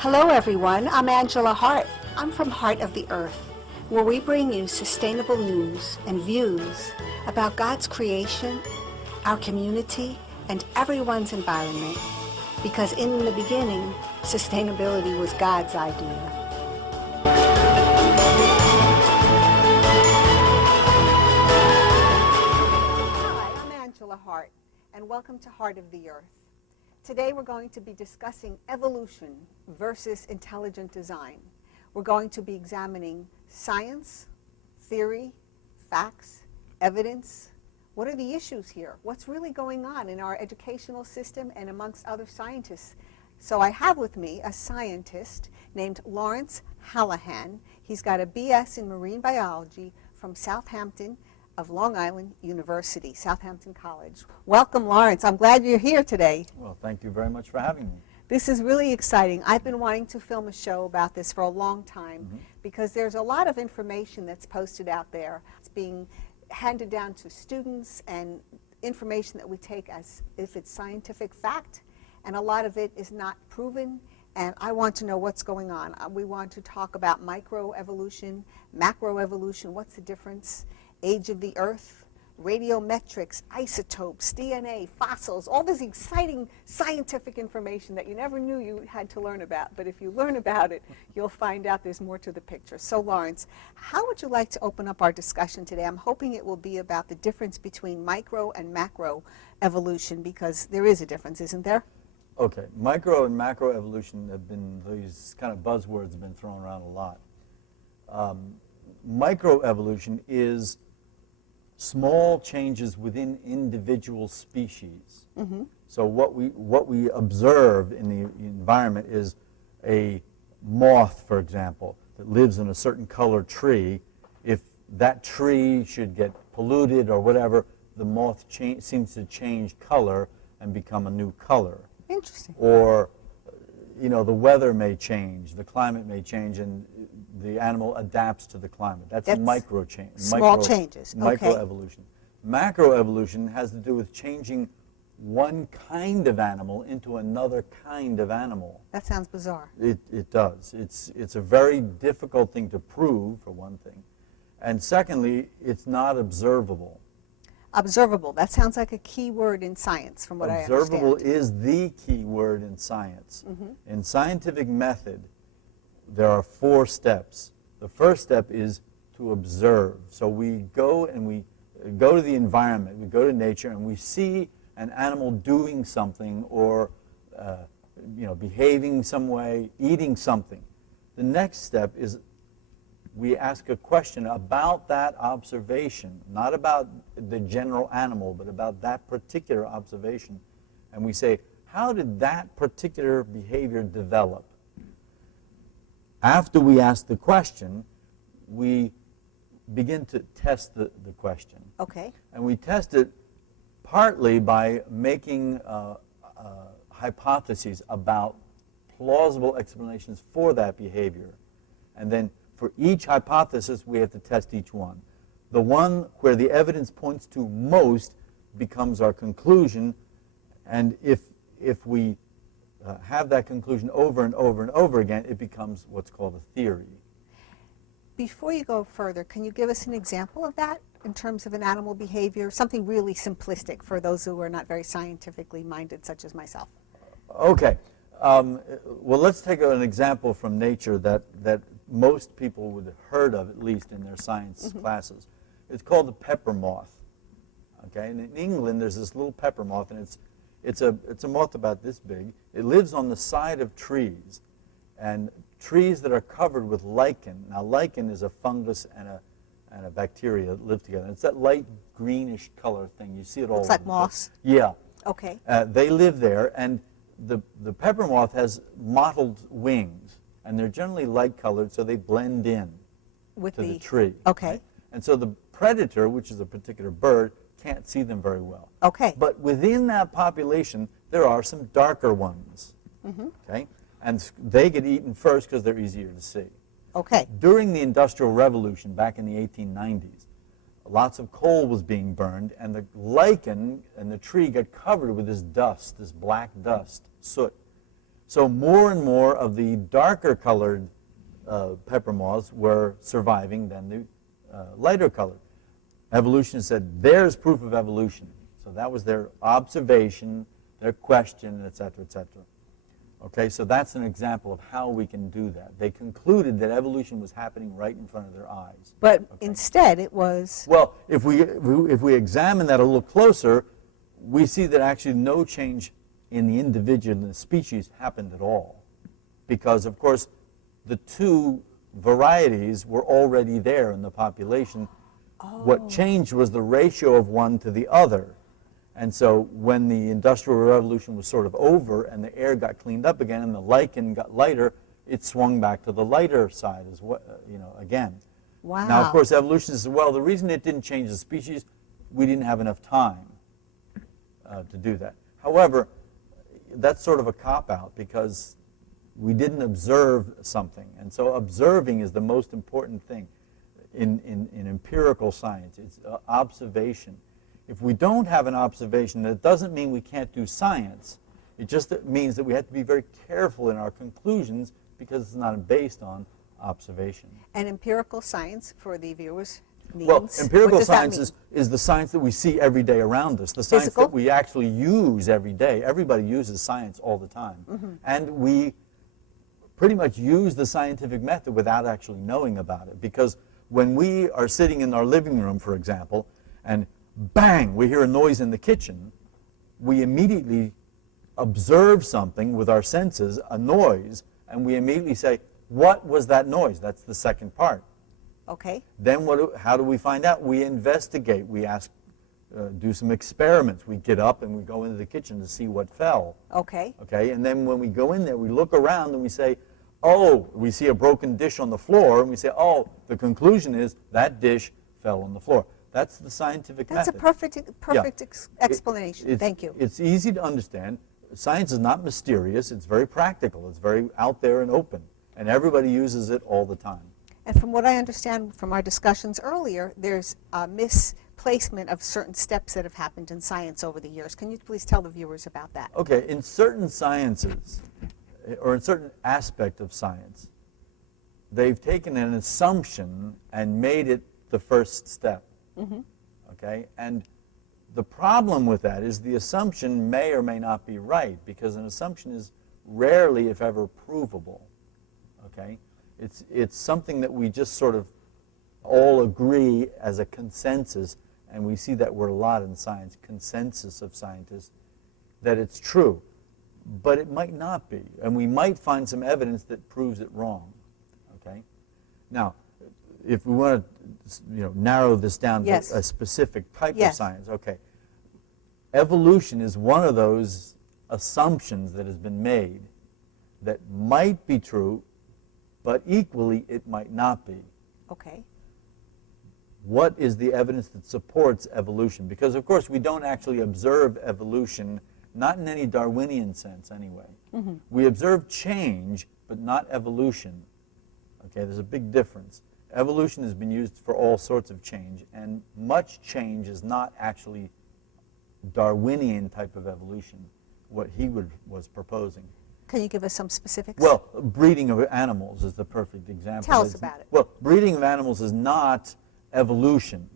Hello everyone, I'm Angela Hart. I'm from Heart of the Earth, where we bring you sustainable news and views about God's creation, our community, and everyone's environment. Because in the beginning, sustainability was God's idea. Hi, I'm Angela Hart, and welcome to Heart of the Earth. Today we're going to be discussing evolution versus intelligent design. We're going to be examining science, theory, facts, evidence. What are the issues here? What's really going on in our educational system and amongst other scientists? So I have with me a scientist named Lawrence Hallahan. He's got a BS in marine biology from Southampton of Long Island University, Southampton College. Welcome, Lawrence. I'm glad you're here today. Well, thank you very much for having me. This is really exciting. I've been wanting to film a show about this for a long time because there's a lot of information that's posted out there. It's being handed down to students and information that we take as if it's scientific fact, and a lot of it is not proven, and I want to know what's going on. We want to talk about microevolution, macroevolution, what's the difference, age of the earth, radiometrics, isotopes, DNA, fossils, all this exciting scientific information that you never knew you had to learn about. But if you learn about it, you'll find out there's more to the picture. So Lawrence, how would you like to open up our discussion today? I'm hoping it will be about the difference between micro and macro evolution, because there is a difference, isn't there? Okay, micro and macro evolution have been, these kind of buzzwords have been thrown around a lot. Microevolution is small changes within individual species. So what we observe in the environment is a moth, for example, that lives in a certain color tree. If that tree should get polluted or whatever, the moth seems to change color and become a new color. Interesting. Or, you know, the weather may change, the climate may change, and the animal adapts to the climate. That's micro change. Small changes. Microevolution. Macroevolution has to do with changing one kind of animal into another kind of animal. That sounds bizarre. It does. It's a very difficult thing to prove, for one thing. And secondly, it's not observable. Observable. That sounds like a key word in science, from what I understand. Observable is the key word in science. In scientific method, there are 4 steps. The first step is to observe. So we go and we go to the environment, we go to nature, and we see an animal doing something or behaving some way, eating something. The next step is we ask a question about that observation, not about the general animal, but about that particular observation. And we say, how did that particular behavior develop? After we ask the question, we begin to test the question. Okay. And we test it partly by making hypotheses about plausible explanations for that behavior. And then for each hypothesis, we have to test each one. The one where the evidence points to most becomes our conclusion, and if we have that conclusion over and over and over again, it becomes what's called a theory. Before you go further, can you give us an example of that in terms of an animal behavior, something really simplistic for those who are not very scientifically minded, such as myself? Okay. Well, let's take an example from nature that most people would have heard of, at least in their science classes. It's called the pepper moth. Okay, and in England, there's this little pepper moth, and it's a moth about this big. It lives on the side of trees, and trees that are covered with lichen. Now, lichen is a fungus and a bacteria that live together. It's that light greenish color thing. You see it all. It's like moss. Yeah. Okay. They live there, and the pepper moth has mottled wings, and they're generally light colored, so they blend in with to the tree. Okay. Right? And so the predator, which is a particular bird, can't see them very well. Okay. But within that population, there are some darker ones. Okay? And they get eaten first because they're easier to see. Okay. During the Industrial Revolution back in the 1890s, lots of coal was being burned, and the lichen and the tree got covered with this dust, this black dust, soot. So more and more of the darker colored pepper moths were surviving than the lighter colored. Evolution said, there's proof of evolution. So that was their observation, their question, et cetera, et cetera. Okay, so that's an example of how we can do that. They concluded that evolution was happening right in front of their eyes. But instead it was... Well, if we examine that a little closer, we see that actually no change in the individual, in the species, happened at all. Because, of course, the two varieties were already there in the population. Oh. What changed was the ratio of one to the other. And so when the Industrial Revolution was sort of over and the air got cleaned up again and the lichen got lighter, it swung back to the lighter side as well, again. Wow. Now, of course, evolution says, well, the reason it didn't change the species, we didn't have enough time to do that. However, that's sort of a cop-out because we didn't observe something. And so observing is the most important thing in empirical science. It's observation. If we don't have an observation, that doesn't mean we can't do science. It just means that we have to be very careful in our conclusions because it's not based on observation. And empirical science, for the viewers, means... Well, empirical science mean? is the science that we see every day around us, the science Physical? that we actually use every day. Everybody uses science all the time. Mm-hmm. And we pretty much use the scientific method without actually knowing about it. Because when we are sitting in our living room, for example, and bang, we hear a noise in the kitchen, we immediately observe something with our senses, a noise, and we immediately say, what was that noise? That's the second part. Okay. Then how do we find out? We investigate. We ask, do some experiments. We get up and we go into the kitchen to see what fell. Okay. Okay, and then when we go in there, we look around and we say, oh, we see a broken dish on the floor, and we say, oh, the conclusion is that dish fell on the floor. That's the scientific method. That's a perfect explanation. Thank you. It's easy to understand. Science is not mysterious. It's very practical. It's very out there and open. And everybody uses it all the time. And from what I understand from our discussions earlier, there's a misplacement of certain steps that have happened in science over the years. Can you please tell the viewers about that? Okay, in certain sciences, or in certain aspect of science, they've taken an assumption and made it the first step. Mm-hmm. Okay, and the problem with that is the assumption may or may not be right because an assumption is rarely, if ever, provable. Okay, it's something that we just sort of all agree as a consensus, and we see that word a lot in science, consensus of scientists, that it's true, but it might not be, and we might find some evidence that proves it wrong. Okay, now, if we want to narrow this down to a specific type of science, okay. Evolution is one of those assumptions that has been made that might be true, but equally it might not be. Okay. What is the evidence that supports evolution? Because, of course, we don't actually observe evolution, not in any Darwinian sense anyway. Mm-hmm. We observe change, but not evolution. Okay, there's a big difference. Evolution has been used for all sorts of change, and much change is not actually Darwinian type of evolution, what he was proposing. Can you give us some specifics? Well, breeding of animals is the perfect example. Tell us about it. Well, breeding of animals is not evolution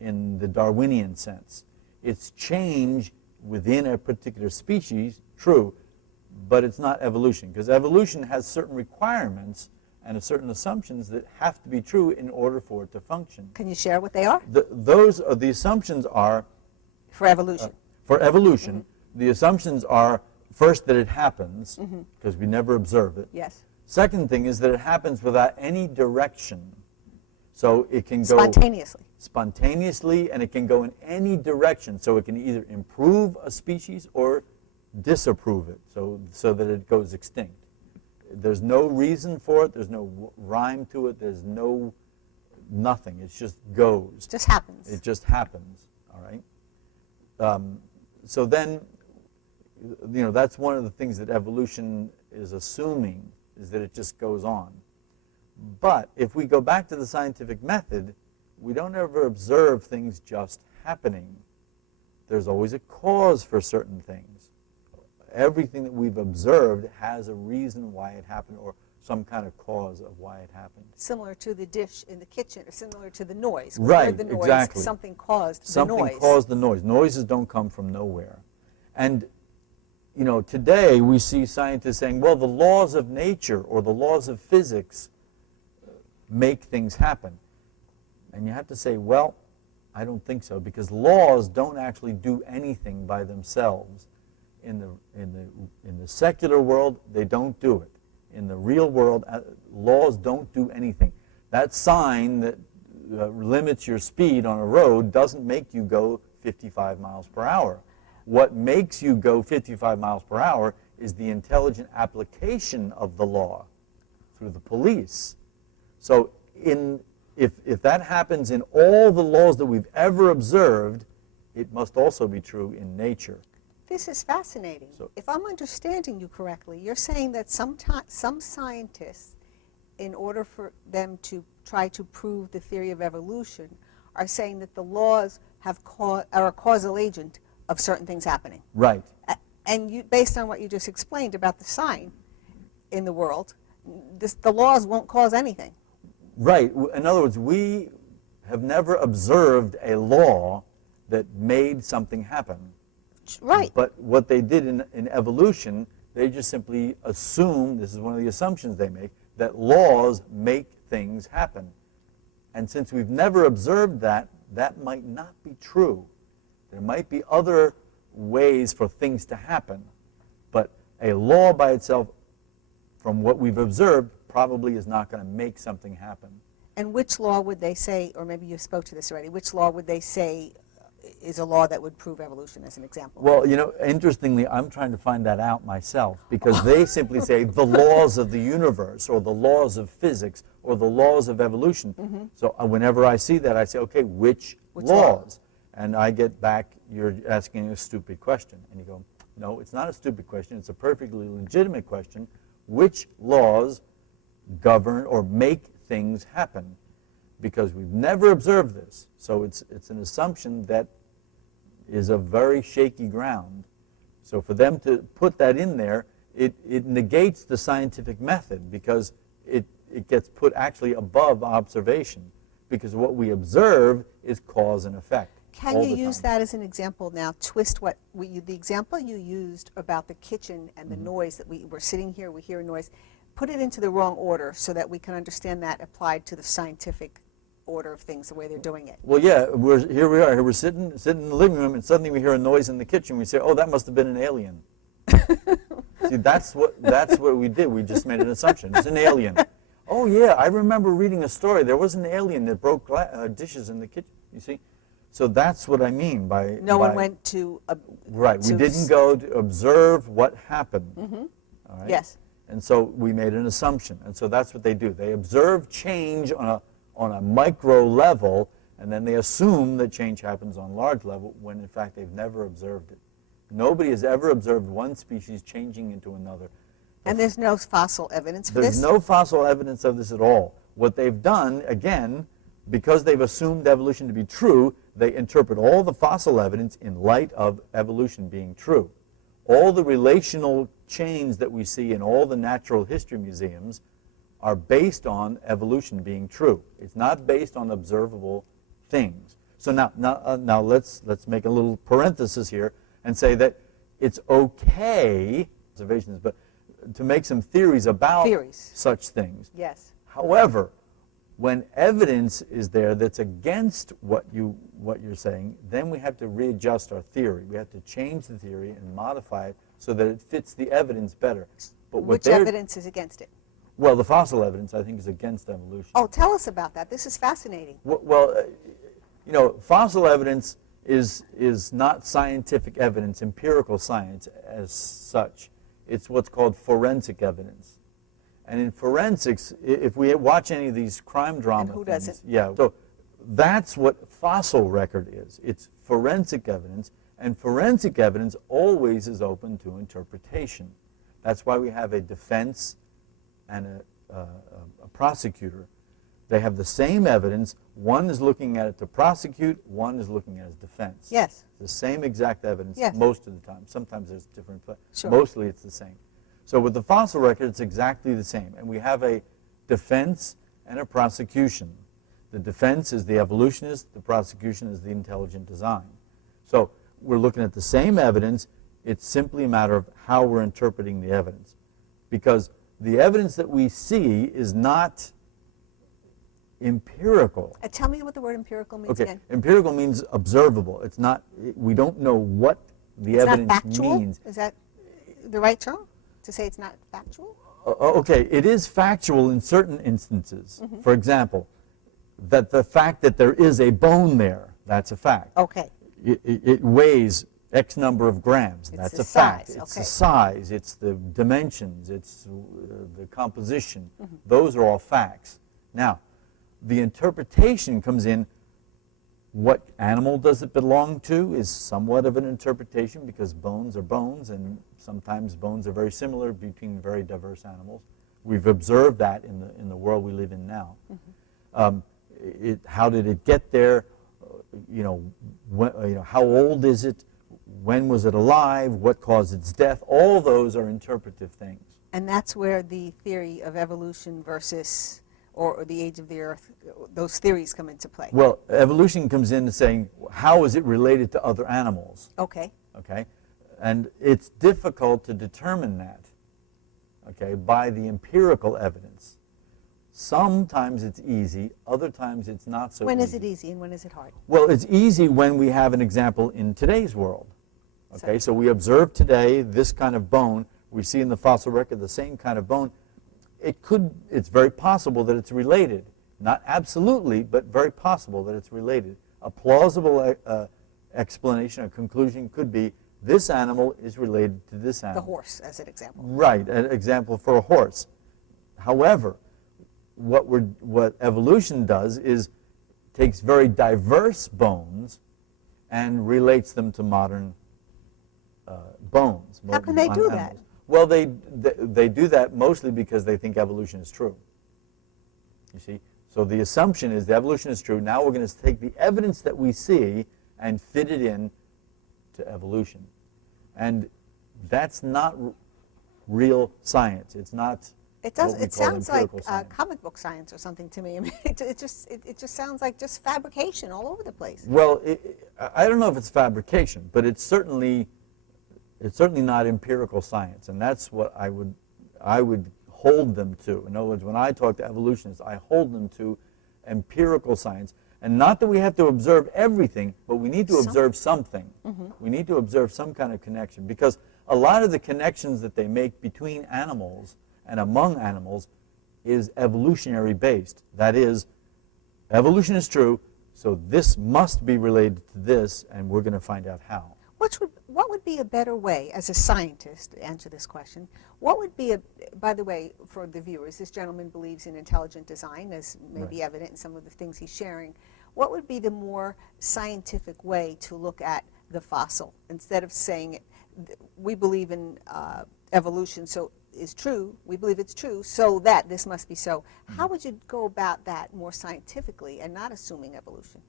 in the Darwinian sense. It's change within a particular species, true, but it's not evolution, because evolution has certain requirements and certain assumptions that have to be true in order for it to function. Can you share what they are? The assumptions are... For evolution. For evolution, mm-hmm. The assumptions are, first, that it happens, because we never observe it. Yes. Second thing is that it happens without any direction. So it can go... Spontaneously. Spontaneously, and it can go in any direction. So it can either improve a species or disapprove it, so that it goes extinct. There's no reason for it. There's no rhyme to it. There's nothing. It just goes. It just happens. It just happens, all right? So then, that's one of the things that evolution is assuming, is that it just goes on. But if we go back to the scientific method, we don't ever observe things just happening. There's always a cause for certain things. everything that we've observed has a reason why it happened, or some kind of cause of why it happened. Similar to the dish in the kitchen, or similar to the noise. We Right, heard the noise, exactly. something caused Something the noise. caused the noise. Noises don't come from nowhere. And, you know, today we see scientists saying, well, the laws of nature or the laws of physics make things happen. And you have to say, well, I don't think so, because laws don't actually do anything by themselves. In the secular world, they don't do it. In the real world, laws don't do anything. That sign that limits your speed on a road doesn't make you go 55 miles per hour. What makes you go 55 miles per hour is the intelligent application of the law through the police. So if that happens in all the laws that we've ever observed, it must also be true in nature. This is fascinating. If I'm understanding you correctly, you're saying that some scientists, in order for them to try to prove the theory of evolution, are saying that the laws are a causal agent of certain things happening. Right. And based on what you just explained about the sign in the world, the laws won't cause anything. Right. In other words, we have never observed a law that made something happen. Right. But what they did in evolution, they just simply assume, this is one of the assumptions they make, that laws make things happen. And since we've never observed that, that might not be true. There might be other ways for things to happen. But a law by itself, from what we've observed, probably is not going to make something happen. And which law would they say, or maybe you spoke to this already, which law would they say is a law that would prove evolution, as an example? Well, you know, interestingly, I'm trying to find that out myself, because they simply say the laws of the universe, or the laws of physics, or the laws of evolution. Mm-hmm. So whenever I see that, I say, okay, which laws? Law? And I get back, you're asking a stupid question. And you go, no, it's not a stupid question. It's a perfectly legitimate question. Which laws govern or make things happen? Because we've never observed this. So it's an assumption that is a very shaky ground. So for them to put that in there, it negates the scientific method, because it gets put actually above observation, because what we observe is cause and effect. Can you use that as an example now? Twist the example you used about the kitchen and the noise, that we're sitting here, we hear a noise. Put it into the wrong order so that we can understand that applied to the scientific order of things, the way they're doing it. Well, yeah, here we are. We're sitting in the living room, and suddenly we hear a noise in the kitchen. We say, "Oh, that must have been an alien." See, that's what we did. We just made an assumption. It's an alien. Oh yeah, I remember reading a story. There was an alien that broke dishes in the kitchen. You see, so that's what I mean by no one went to right. We didn't go to observe what happened. Mm-hmm. All right? Yes. And so we made an assumption, and so that's what they do. They observe change on a micro level, and then they assume that change happens on large level, when in fact they've never observed it. Nobody has ever observed one species changing into another. And there's no fossil evidence for this? There's no fossil evidence of this at all. What they've done, again, because they've assumed evolution to be true, they interpret all the fossil evidence in light of evolution being true. All the relational chains that we see in all the natural history museums are based on evolution being true. It's not based on observable things. So now let's make a little parenthesis here and say that it's okay, observations, but to make some theories about such things. Yes. However, when evidence is there that's against what you're saying, then we have to readjust our theory. We have to change the theory and modify it so that it fits the evidence better. But which evidence is against it? Well, the fossil evidence, I think, is against evolution. Oh, tell us about that. This is fascinating. Well, you know, fossil evidence is not scientific evidence, empirical science as such. It's what's called forensic evidence. And in forensics, if we watch any of these crime drama and who things, doesn't? Yeah, so that's what fossil record is. It's forensic evidence, and forensic evidence always is open to interpretation. That's why we have a defense and a prosecutor. They have the same evidence. One is looking at it to prosecute, one is looking at it as defense. Yes. The same exact evidence Yes. most of the time. Sometimes there's different, but Sure. mostly it's the same. So with the fossil record, it's exactly the same. And we have a defense and a prosecution. The defense is the evolutionist, the prosecution is the intelligent design. So we're looking at the same evidence. It's simply a matter of how we're interpreting the evidence. Because the evidence that we see is not empirical. Tell me what the word empirical means Okay, again. empirical means observable. It's not, we don't know what the It's not evidence factual? means. Is that the right term to say it's not factual? Okay, it is factual in certain instances. Mm-hmm. For example, that the fact that there is a bone there, that's a fact. Okay. It weighs X number of grams, It's that's the a fact. size, It's okay. the size, it's the dimensions, it's the composition. Mm-hmm. Those are all facts. Now, the interpretation comes in. What animal does it belong to is somewhat of an interpretation, because bones are bones, and sometimes bones are very similar between very diverse animals. We've observed that in the world we live in now. Mm-hmm. How did it get there? How old is it? When was it alive? What caused its death? All those are interpretive things. And that's where the theory of evolution versus, or the age of the earth, those theories come into play. Well, evolution comes in saying, how is it related to other animals? Okay. Okay? And it's difficult to determine that, okay, by the empirical evidence. Sometimes it's easy, other times it's not so easy. When is it easy and when is it hard? Well, it's easy when we have an example in today's world. Okay, so we observe today this kind of bone. We see in the fossil record the same kind of bone. It's very possible that it's related. Not absolutely, but very possible that it's related. A plausible explanation, a conclusion could be this animal is related to this animal. The horse, as an example. Right, an example for a horse. However, what evolution does is takes very diverse bones and relates them to modern bones. How can they do that? Well, they do that mostly because they think evolution is true. You see? So the assumption is the evolution is true. Now we're going to take the evidence that we see and fit it in to evolution. And that's not real science. It's not. It does. what we It call sounds like empirical science. comic book science or something to me. I mean, it just sounds like just fabrication all over the place. Well, I don't know if it's fabrication, but it's certainly not empirical science, and that's what I would hold them to. In other words, when I talk to evolutionists, I hold them to empirical science. And not that we have to observe everything, but we need to observe something. Mm-hmm. We need to observe some kind of connection, because a lot of the connections that they make between animals and among animals is evolutionary based. That is, evolution is true, so this must be related to this, and we're going to find out how. What would be a better way, as a scientist, to answer this question? What would be by the way, for the viewers, this gentleman believes in intelligent design, as may be evident in some of the things he's sharing. What would be the more scientific way to look at the fossil, instead of saying we believe in evolution, so is true, we believe it's true, so that this must be so? How would you go about that more scientifically and not assuming evolution?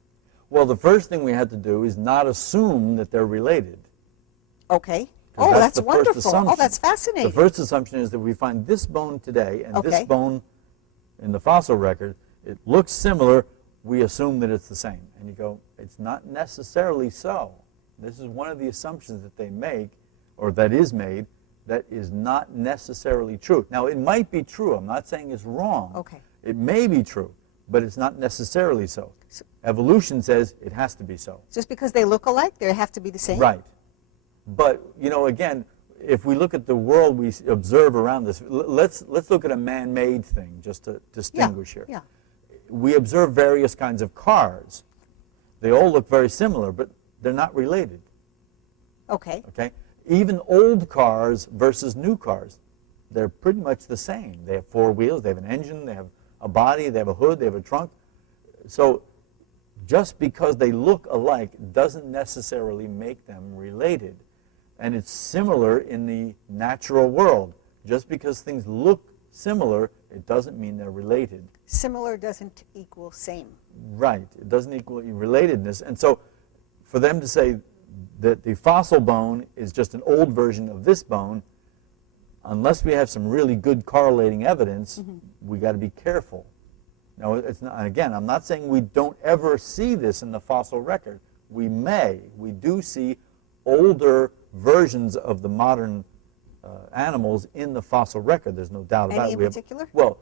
Well, the first thing we had to do is not assume that they're related. Okay. 'Cause Oh, that's the first wonderful. Oh, assumption. that's fascinating. The first assumption is that we find this bone today and Okay. this bone in the fossil record, it looks similar, we assume that it's the same. And you go, it's not necessarily so. This is one of the assumptions that they make, or that is made, that is not necessarily true. Now, it might be true. I'm not saying it's wrong. Okay. It may be true, but it's not necessarily so. Evolution says it has to be so. Just because they look alike, they have to be the same? Right. But, again, if we look at the world we observe around us, let's look at a man-made thing just to distinguish here. Yeah. We observe various kinds of cars. They all look very similar, but they're not related. Okay. Okay? Even old cars versus new cars, they're pretty much the same. They have four wheels, they have an engine, they have a body, they have a hood, they have a trunk. So just because they look alike doesn't necessarily make them related. And it's similar in the natural world. Just because things look similar, It doesn't mean they're related. Similar doesn't equal same. Right. It doesn't equal relatedness. And so for them to say that the fossil bone is just an old version of this bone, unless we have some really good correlating evidence, we got to be careful. Now, it's not, again, I'm not saying we don't ever see this in the fossil record. We may. We do see older versions of the modern animals in the fossil record. There's no doubt about it. Any in particular? Well,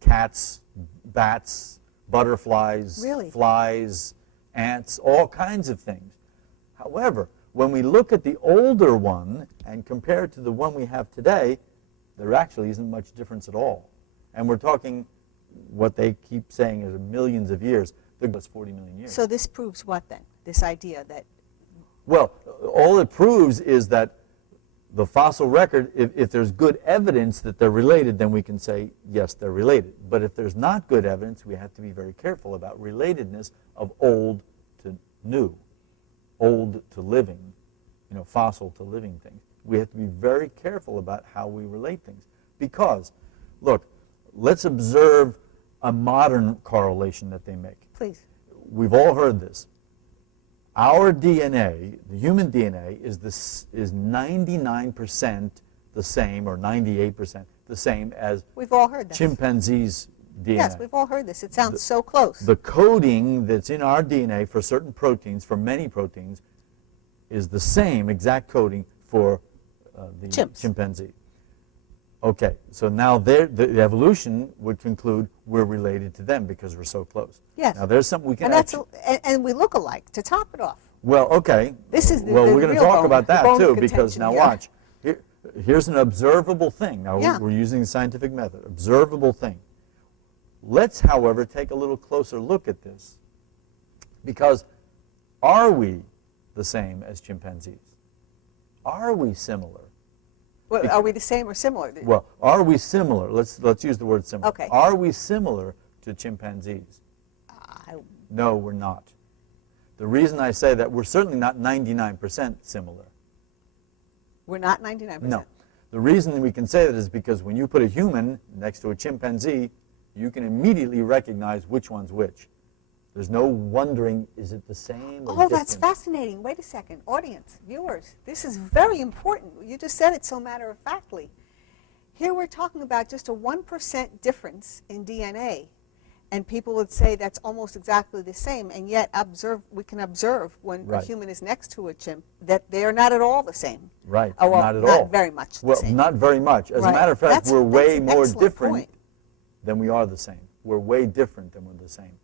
cats, bats, butterflies, Really? flies, ants, all kinds of things. However, when we look at the older one and compare it to the one we have today, there actually isn't much difference at all. And we're talking what they keep saying is millions of years. That's 40 million years. So this proves what then? This idea that... Well, all it proves is that the fossil record, if there's good evidence that they're related, then we can say, yes, they're related. But if there's not good evidence, we have to be very careful about relatedness of old to new, old to living, fossil to living things. We have to be very careful about how we relate things. Because, look, let's observe a modern correlation that they make. Please. We've all heard this. Our DNA, the human DNA, is 99% the same, or 98% the same as We've all heard this. chimpanzees' DNA. Yes, we've all heard this. It sounds so close. The coding that's in our DNA for certain proteins, for many proteins, is the same exact coding for the Chimps. chimpanzee. Okay, so now the evolution would conclude we're related to them because we're so close. Yes. Now there's something we can And that's and we look alike, to top it off. well, okay. This is the well, the we're going to real talk bone- about the that bone of too, because contention now here. watch. Here's an observable thing. Now Yeah. we're using the scientific method. Observable thing. Let's, however, take a little closer look at this, because are we the same as chimpanzees? Are we similar? Well, are we the same or similar? Well, are we similar? Let's use the word similar. Okay. Are we similar to chimpanzees? I- No, we're not. The reason I say that, we're certainly not 99% similar. We're not 99%. No. The reason we can say that is because when you put a human next to a chimpanzee, you can immediately recognize which one's which. There's no wondering, is it the same or Oh, different? that's fascinating. Wait a second. Audience, viewers, this is very important. You just said it so matter-of-factly. Here we're talking about just a 1% difference in DNA. And people would say that's almost exactly the same. And yet we can observe when a Right. human is next to a chimp that they are not at all the same. Right, Oh, well, not at all. Not very much the Well, same. not very much. As Right. a matter of fact, That's we're way an more excellent different point. than we are the same. We're way different than we're the same.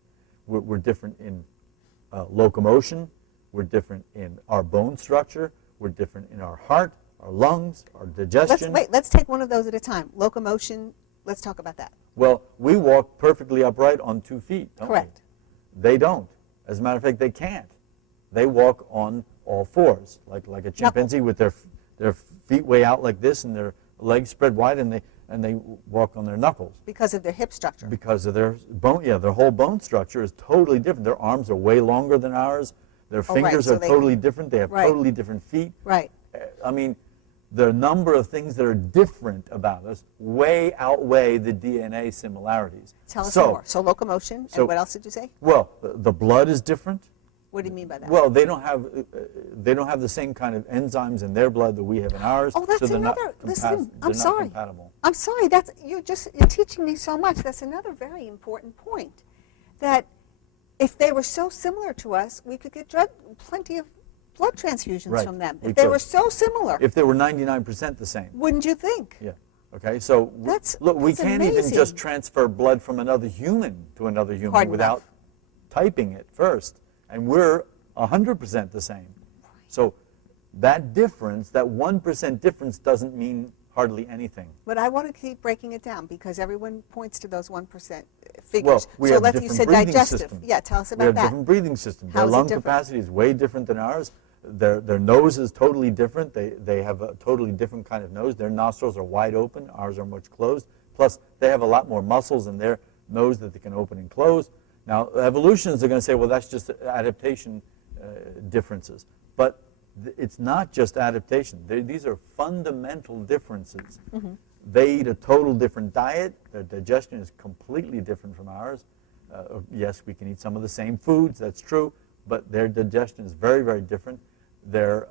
We're different in locomotion. We're different in our bone structure. We're different in our heart, our lungs, our digestion. Let's take one of those at a time. Locomotion, let's talk about that. Well, we walk perfectly upright on 2 feet, don't Correct. we? They don't. As a matter of fact, they can't. They walk on all fours, like a chimpanzee with their feet way out like this and their legs spread wide, and they walk on their knuckles. Because of their hip structure. Because of their bone, their whole bone structure is totally different. Their arms are way longer than ours. Their Oh, right, fingers so are they totally can- different. They have right. totally different feet. Right. I mean, the number of things that are different about us way outweigh the DNA similarities. Tell us so, more. So locomotion, so- and what else did you say? Well, the blood is different. What do you mean by that? Well, they don't have the same kind of enzymes in their blood that we have in ours. Oh, that's so they're another. Not Listen, I'm they're sorry. Not compatible. I'm sorry. You're teaching me so much. That's another very important point. That if they were so similar to us, we could get plenty of blood transfusions Right, from them. we If they could. were so similar, If they were 99% the same. wouldn't you think? Yeah. Okay. So look, we that's can't even amazing. just transfer blood from another human to another human Hard without enough. typing it first, and we're 100% the same. So that difference, that 1% difference, doesn't mean hardly anything. But I want to keep breaking it down because everyone points to those 1% figures. Well, we so have you different said breathing digestive. systems. Yeah, tell us We about have that. different breathing systems. How Their is it lung different? capacity is way different than ours. Their nose is totally different. They have a totally different kind of nose. Their nostrils are wide open. Ours are much closed. Plus, they have a lot more muscles in their nose that they can open and close. Now, evolutionists are going to say, well, that's just adaptation differences. But it's not just adaptation. These are fundamental differences. They eat a total different diet. Their digestion is completely different from ours. Yes, we can eat some of the same foods, that's true, but their digestion is very, very different. Their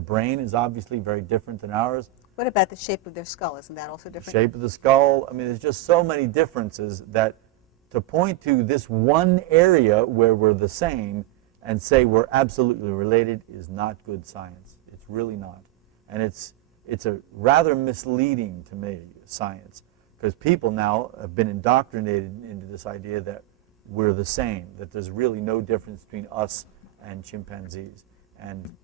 brain is obviously very different than ours. What about the shape of their skull? Isn't that also different? Shape of the skull. I mean, there's just so many differences that to point to this one area where we're the same and say we're absolutely related is not good science. It's really not. And it's a rather misleading, to me, science, because people now have been indoctrinated into this idea that we're the same, that there's really no difference between us and chimpanzees. And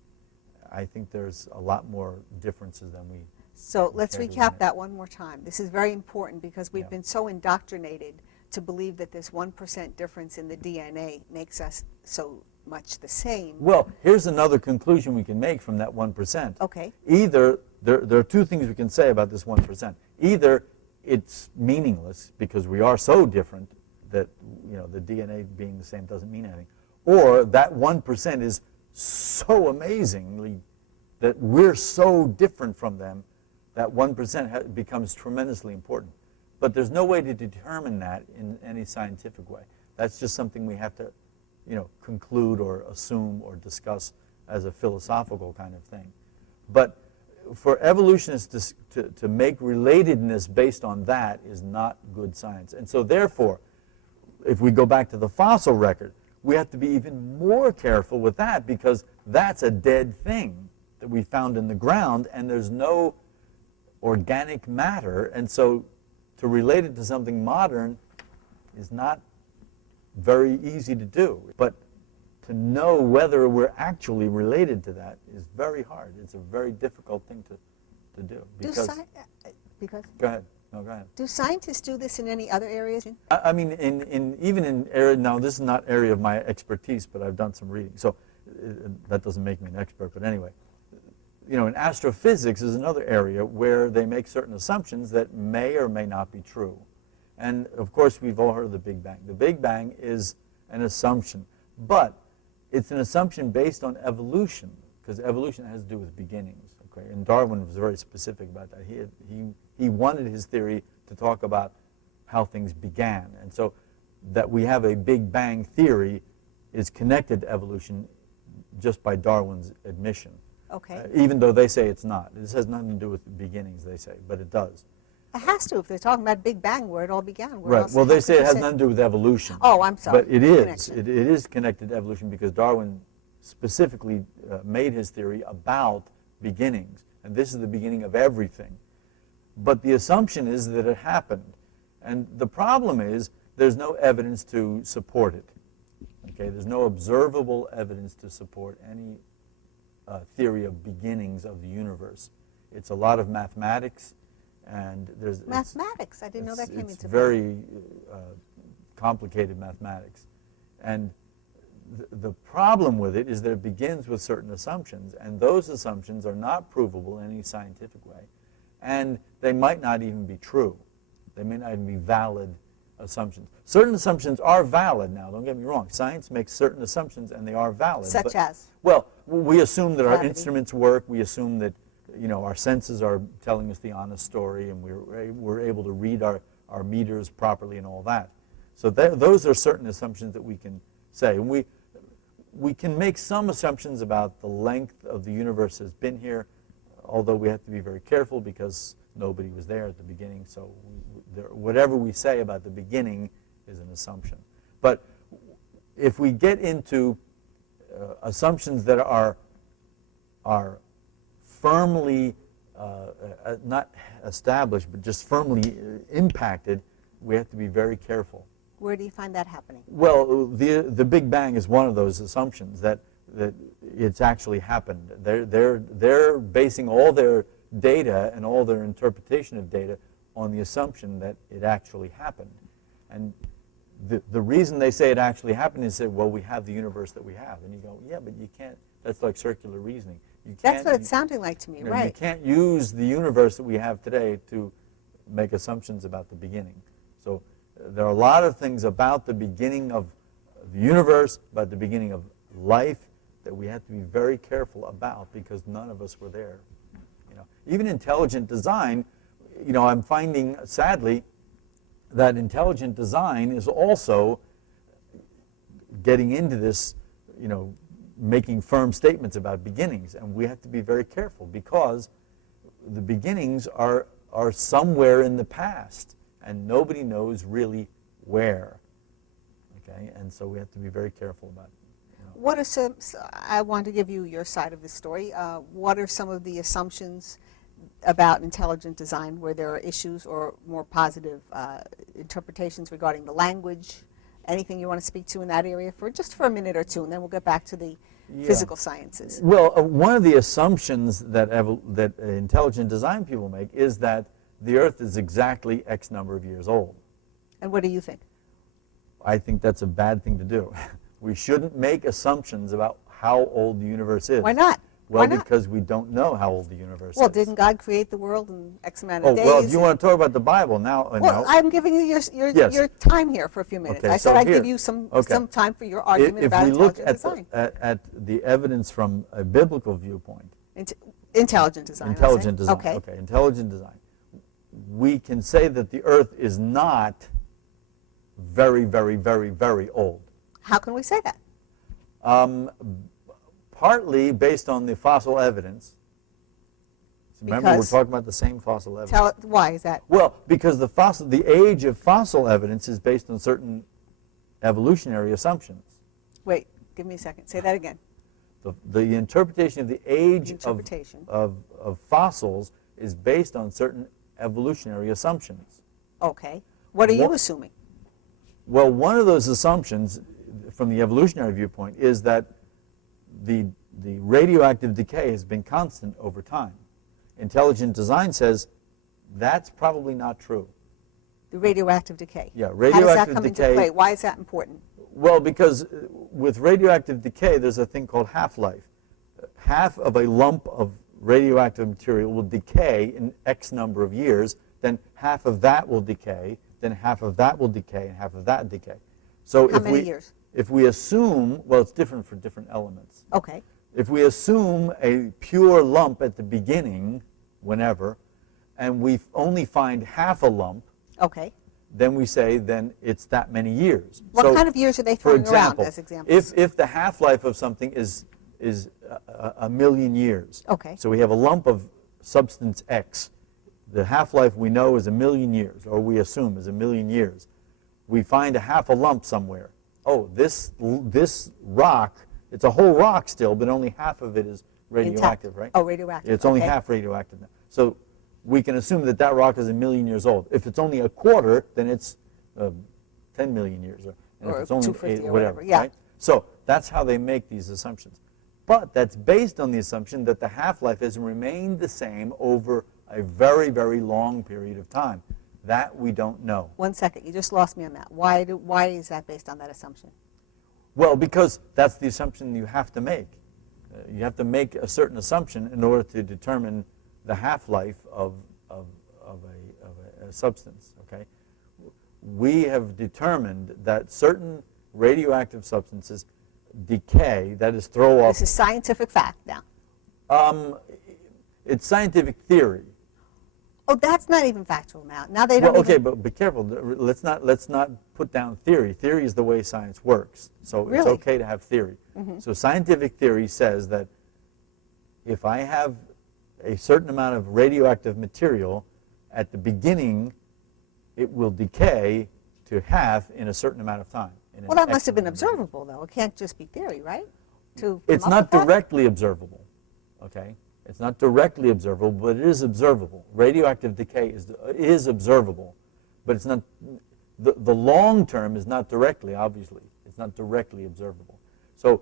I think there's a lot more differences than we. So let's recap that one more time. This is very important because we've been so indoctrinated to believe that this 1% difference in the DNA makes us so much the same. Well, here's another conclusion we can make from that 1%. Okay. Either, there are two things we can say about this 1%. Either it's meaningless because we are so different that, you know, the DNA being the same doesn't mean anything. Or that 1% is so amazingly that we're so different from them that 1% becomes tremendously important. But there's no way to determine that in any scientific way. That's just something we have to, you know, conclude or assume or discuss as a philosophical kind of thing. But for evolutionists to make relatedness based on that is not good science. And so therefore, if we go back to the fossil record, we have to be even more careful with that because that's a dead thing that we found in the ground and there's no organic matter. And so to relate it to something modern is not very easy to do. But to know whether we're actually related to that is very hard. It's a very difficult thing to do. Because, Go ahead. No, go ahead. Do scientists do this in any other areas? I mean, even in area, now this is not area of my expertise, but I've done some reading. So that doesn't make me an expert, but anyway. You know, in astrophysics is another area where they make certain assumptions that may or may not be true. And of course, we've all heard of the Big Bang. The Big Bang is an assumption, but it's an assumption based on evolution, because evolution has to do with beginnings. Okay? And Darwin was very specific about that. He wanted his theory to talk about how things began. And so that we have a Big Bang theory is connected to evolution just by Darwin's admission. Okay. Even though they say it's not. This has nothing to do with beginnings, they say, but it does. It has to if they're talking about Big Bang, where it all began. Right. Well, they say it has nothing to do with evolution. Oh, I'm sorry. But it is. It is connected to evolution because Darwin specifically made his theory about beginnings. And this is the beginning of everything. But the assumption is that it happened. And the problem is there's no evidence to support it. Okay? There's no observable evidence to support any theory of beginnings of the universe. It's a lot of mathematics, and there's mathematics. I didn't know that came into It's very complicated mathematics, and the problem with it is that it begins with certain assumptions, and those assumptions are not provable in any scientific way, and they might not even be true. They may not even be valid assumptions. Certain assumptions are valid now, don't get me wrong. Science makes certain assumptions and they are valid. Such as? Well, we assume that Gravity. our instruments work. We assume that, you know, our senses are telling us the honest story and we're able to read our meters properly and all that. So those are certain assumptions that we can say. And we can make some assumptions about the length of the universe has been here, although we have to be very careful because nobody was there at the beginning. So whatever we say about the beginning is an assumption. But if we get into assumptions that are firmly not established, but just firmly impacted, we have to be very careful. Where do you find that happening? Well, the Big Bang is one of those assumptions that it's actually happened. They're basing all their data and all their interpretation of data on the assumption that it actually happened. And the reason they say it actually happened is that, well, we have the universe that we have. And you go, yeah, but you can't, that's like circular reasoning. That's what it's sounding like to me, you know, right. You can't use the universe that we have today to make assumptions about the beginning. So there are a lot of things about the beginning of the universe, about the beginning of life, that we have to be very careful about because none of us were there. Even intelligent design, I'm finding, sadly, that intelligent design is also getting into this, making firm statements about beginnings. And we have to be very careful because the beginnings are somewhere in the past, and nobody knows really where. Okay, and so we have to be very careful about it. What are some, I want to give you your side of the story. What are some of the assumptions about intelligent design where there are issues or more positive interpretations regarding the language? Anything you want to speak to in that area for a minute or two, and then we'll get back to the physical sciences. Well, one of the assumptions that intelligent design people make is that the Earth is exactly X number of years old. And what do you think? I think that's a bad thing to do. We shouldn't make assumptions about how old the universe is. Why not? Well, Why not? because we don't know how old the universe Well, is. didn't God create the world in X amount of days? Well, if you want to talk about the Bible now. Well, I'm giving you your time here for a few minutes. Okay, I said I'd here. give you some time for your argument if about we look intelligent design. at the evidence from a biblical viewpoint. Intelligent design. Intelligent design. Okay. Okay, intelligent design. We can say that the Earth is not very, very, very, very old. How can we say that? Partly based on the fossil evidence. Remember, we're talking about the same fossil evidence. Why is that? Well, because the age of fossil evidence is based on certain evolutionary assumptions. Wait, give me a second. Say that again. The interpretation of the age Interpretation. of fossils is based on certain evolutionary assumptions. Okay. What are you assuming? Well, one of those assumptions from the evolutionary viewpoint is that the radioactive decay has been constant over time. Intelligent design says that's probably not true. The radioactive decay. Yeah, How does radioactive that come decay. into play? Why is that important? Well, because with radioactive decay, there's a thing called half-life. Half of a lump of radioactive material will decay in X number of years, then half of that will decay, then half of that will decay, and half of that decay. So How many years? If we assume, well, it's different for different elements. Okay. If we assume a pure lump at the beginning, whenever, and we only find half a lump, okay, then we say then it's that many years. What kind of years are they throwing around as examples? If the half-life of something is a million years, okay, so we have a lump of substance X, the half-life we know is a million years, or we assume is a million years. We find a half a lump somewhere. Oh, this rock, it's a whole rock still, but only half of it is radioactive, right? Oh, radioactive. It's only half radioactive now. So we can assume that that rock is a million years old. If it's only a quarter, then it's 10 million years. And or if it's only 250 or whatever, yeah. right? So that's how they make these assumptions. But that's based on the assumption that the half-life has remained the same over a very, very long period of time. That we don't know. 1 second, you just lost me on that. Why is that based on that assumption? Well, because that's the assumption you have to make. You have to make a certain assumption in order to determine the half-life of a substance. Okay, we have determined that certain radioactive substances decay. That is, throw off. This is scientific fact now. It's scientific theory. Oh, that's not even factual now. Now they don't. Well, okay, but be careful. Let's not put down theory. Theory is the way science works. So Really? It's okay to have theory. So scientific theory says that if I have a certain amount of radioactive material at the beginning, it will decay to half in a certain amount of time. Well, that must have been observable, though. It can't just be theory, right? It's not directly observable. Okay. It's not directly observable, but it is observable. Radioactive decay is observable, but it's not. The long term is not directly, obviously. It's not directly observable. So,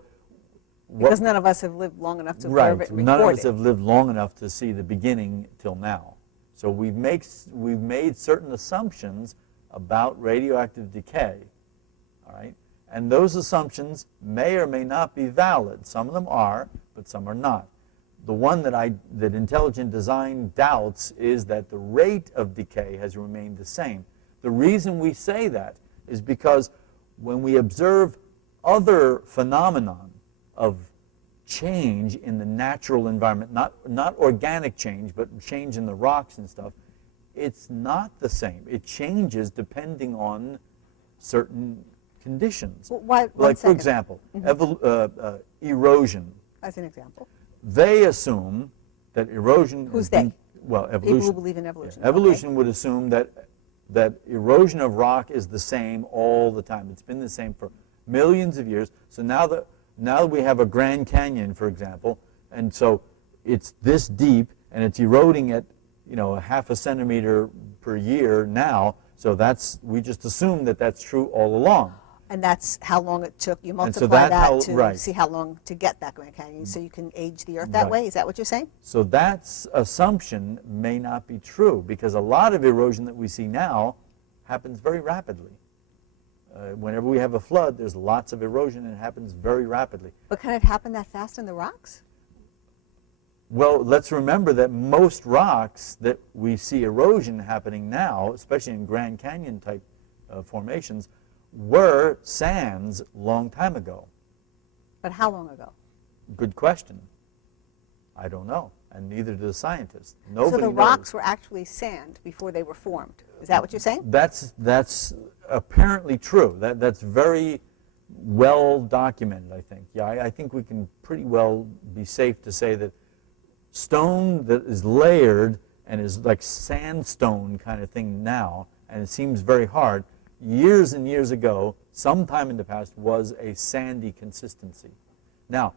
because none of us have lived long enough to observe it and record none of it. us have lived long enough to see the beginning till now. So we've made certain assumptions about radioactive decay. All right, and those assumptions may or may not be valid. Some of them are, but some are not. The one that intelligent design doubts is that the rate of decay has remained the same. The reason we say that is because when we observe other phenomenon of change in the natural environment, not organic change, but change in the rocks and stuff, it's not the same. It changes depending on certain conditions. Well, one like, for second. example, erosion. As an example. They assume that erosion... Who's they? Well, People evolution. who believe in evolution. Yeah, evolution would assume that erosion of rock is the same all the time. It's been the same for millions of years. So now that we have a Grand Canyon, for example, and so it's this deep and it's eroding at, you know, a half a centimeter per year now. So we just assume that that's true all along. And that's how long it took. You so multiply that's to see how long to get that Grand Canyon, so you can age the Earth that Right. way. Is that what you're saying? So that assumption may not be true, because a lot of erosion that we see now happens very rapidly. Whenever we have a flood, there's lots of erosion, and it happens very rapidly. But can it happen that fast in the rocks? Well, let's remember that most rocks that we see erosion happening now, especially in Grand Canyon type formations, were sands long time ago. But how long ago? Good question. I don't know, and neither do the scientists. So Nobody the knows. rocks were actually sand before they were formed. Is that what you're saying? That's apparently true. That's very well documented, I think. Yeah, I think we can pretty well be safe to say that stone that is layered and is like sandstone kind of thing now, and it seems very hard, years and years ago, sometime in the past, was a sandy consistency. Now,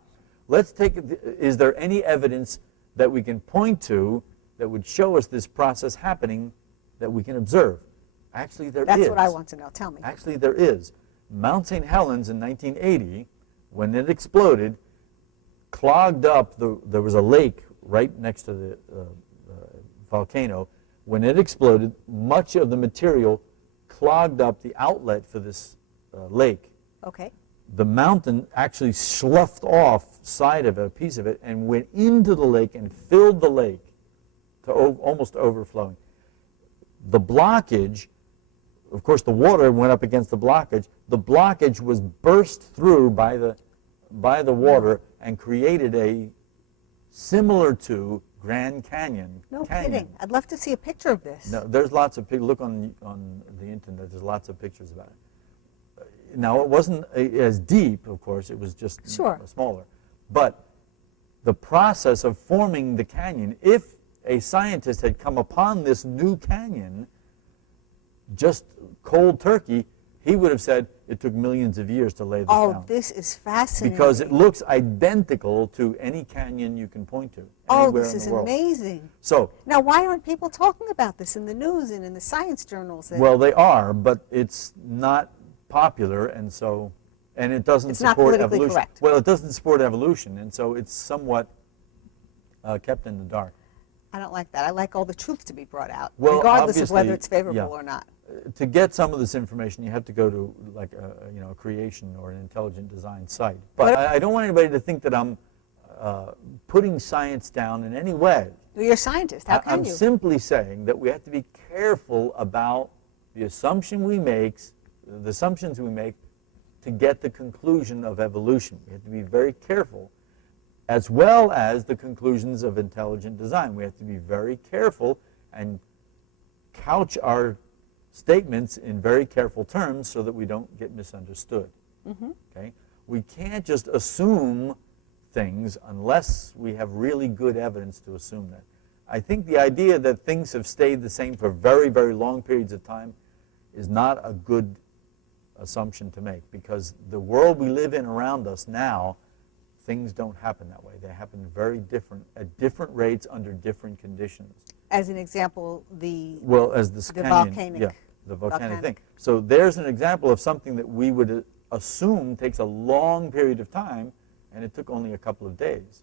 let's take, is there any evidence that we can point to that would show us this process happening that we can observe? Actually, there is. That's what I want to know. Tell me. Actually, there is. Mount St. Helens in 1980, when it exploded, clogged up, there was a lake right next to the volcano. When it exploded, much of the material clogged up the outlet for this lake. Okay. The mountain actually sloughed off side of it, a piece of it, and went into the lake and filled the lake to almost overflowing. The blockage, of course, the water went up against the blockage. The blockage was burst through by the water and created a similar to Grand Canyon. No kidding. I'd love to see a picture of this. No, there's lots of look on the internet. There's lots of pictures about it. Now, it wasn't as deep, of course. It was just smaller. But the process of forming the canyon, if a scientist had come upon this new canyon just cold turkey, he would have said it took millions of years to lay this down. Oh, this is fascinating. Because it looks identical to any canyon you can point to. Oh, this is amazing. So now, why aren't people talking about this in the news and in the science journals? Well, they are, but it's not popular, and it doesn't It's not support politically evolution. correct. Well, it doesn't support evolution, and so it's somewhat kept in the dark. I don't like that. I like all the truth to be brought out, Well, regardless of whether obviously, it's favorable yeah. or not. To get some of this information, you have to go to like a creation or an intelligent design site. But I don't want anybody to think that I'm putting science down in any way. Well, you're a scientist. How can I'm you? simply saying that we have to be careful about the assumptions we make to get the conclusion of evolution. We have to be very careful, as well as the conclusions of intelligent design. We have to be very careful and couch our statements in very careful terms so that we don't get misunderstood. Okay? We can't just assume things unless we have really good evidence to assume that. I think the idea that things have stayed the same for very, very long periods of time is not a good assumption to make, because the world we live in around us now, things don't happen that way. They happen at different rates under different conditions. As an example, as this the canyon, volcanic. the volcanic thing. So there's an example of something that we would assume takes a long period of time, and it took only a couple of days.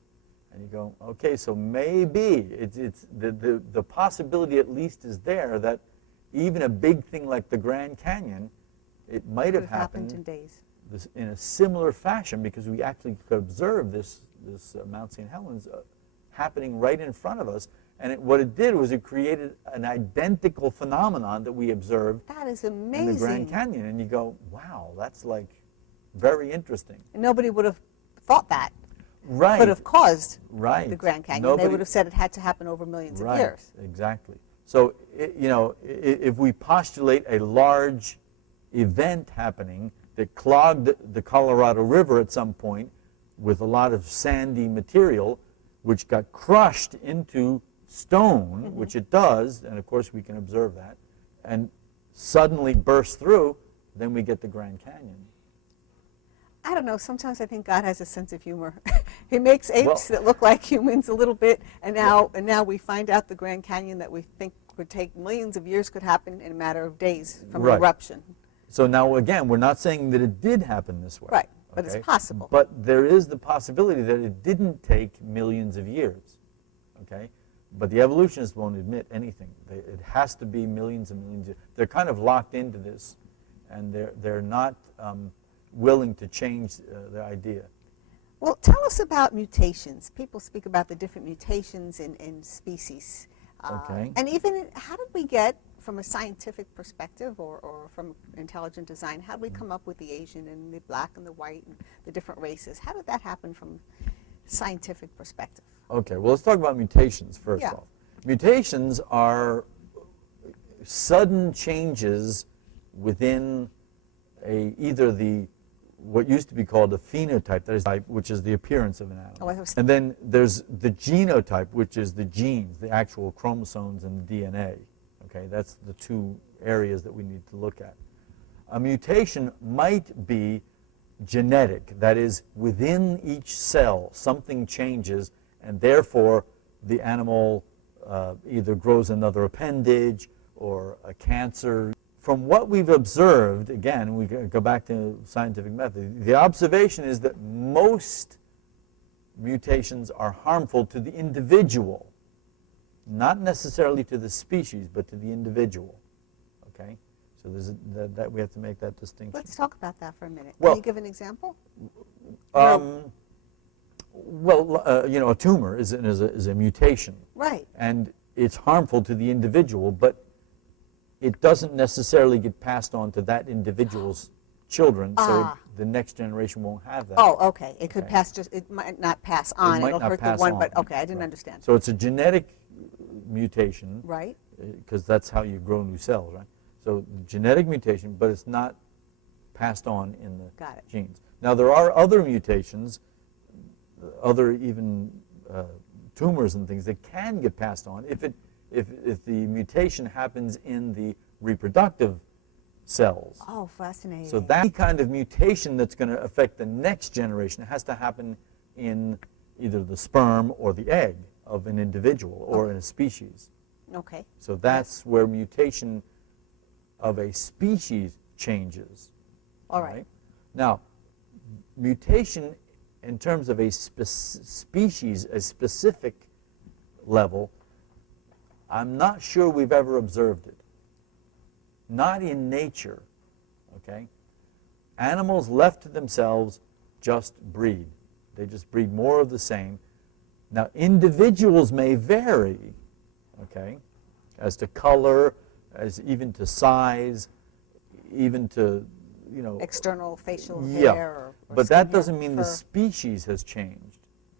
And you go, okay, so maybe it's the possibility at least is there that even a big thing like the Grand Canyon, it might have happened in days. In a similar fashion, because we actually could observe this Mount St. Helens happening right in front of us. And what it did was it created an identical phenomenon that we observed That is amazing. in the Grand Canyon. And you go, wow, that's like very interesting. And nobody would have thought that. Right. could have caused Right. the Grand Canyon. Nobody, They would have said it had to happen over millions right, of years. exactly. So, if we postulate a large event happening that clogged the Colorado River at some point with a lot of sandy material, which got crushed into stone, which it does, and of course we can observe that, and suddenly burst through, then we get the Grand Canyon. I don't know, sometimes I think God has a sense of humor. He makes apes that look like humans a little bit, and now we find out the Grand Canyon that we think would take millions of years could happen in a matter of days from an eruption. So now again, we're not saying that it did happen this way. Right, but it's possible. But there is the possibility that it didn't take millions of years, okay? But the evolutionists won't admit anything. It has to be millions and millions of years. They're kind of locked into this, and they're not willing to change the idea. Well, tell us about mutations. People speak about the different mutations in species. Okay. And even how did we get, from a scientific perspective or from intelligent design, how did we come up with the Asian and the black and the white and the different races? How did that happen from scientific perspective? Okay, well, let's talk about mutations first off. Mutations are sudden changes within either what used to be called a phenotype, that is type, which is the appearance of an animal. And then there's the genotype, which is the genes, the actual chromosomes and the DNA. Okay, that's the two areas that we need to look at. A mutation might be genetic, that is, within each cell something changes, and therefore the animal either grows another appendage or a cancer. From what we've observed, again, we go back to scientific method, the observation is that most mutations are harmful to the individual, not necessarily to the species, but to the individual. Okay? So there's that we have to make that distinction. Let's talk about that for a minute. Well, Can you give an example? A tumor is a mutation. Right. And it's harmful to the individual, but it doesn't necessarily get passed on to that individual's children, so the next generation won't have that. Oh, okay. It could pass, it might not pass on. It'll hurt the one, but okay, I didn't understand. So it's a genetic mutation. Right. Because that's how you grow new cells, right? So genetic mutation, but it's not passed on in the genes. Now there are other mutations, other even tumors and things that can get passed on if the mutation happens in the reproductive cells. Oh, fascinating. So that kind of mutation that's going to affect the next generation has to happen in either the sperm or the egg of an individual or in a species. Okay. So that's where mutation of a species changes. All right. Now, mutation in terms of a species, a specific level, I'm not sure we've ever observed it. Not in nature, okay? Animals left to themselves just breed. They just breed more of the same. Now, individuals may vary, okay, as to color, as even to size, even to, external facial yeah, hair or but skin that hair, doesn't mean the fur. species has changed,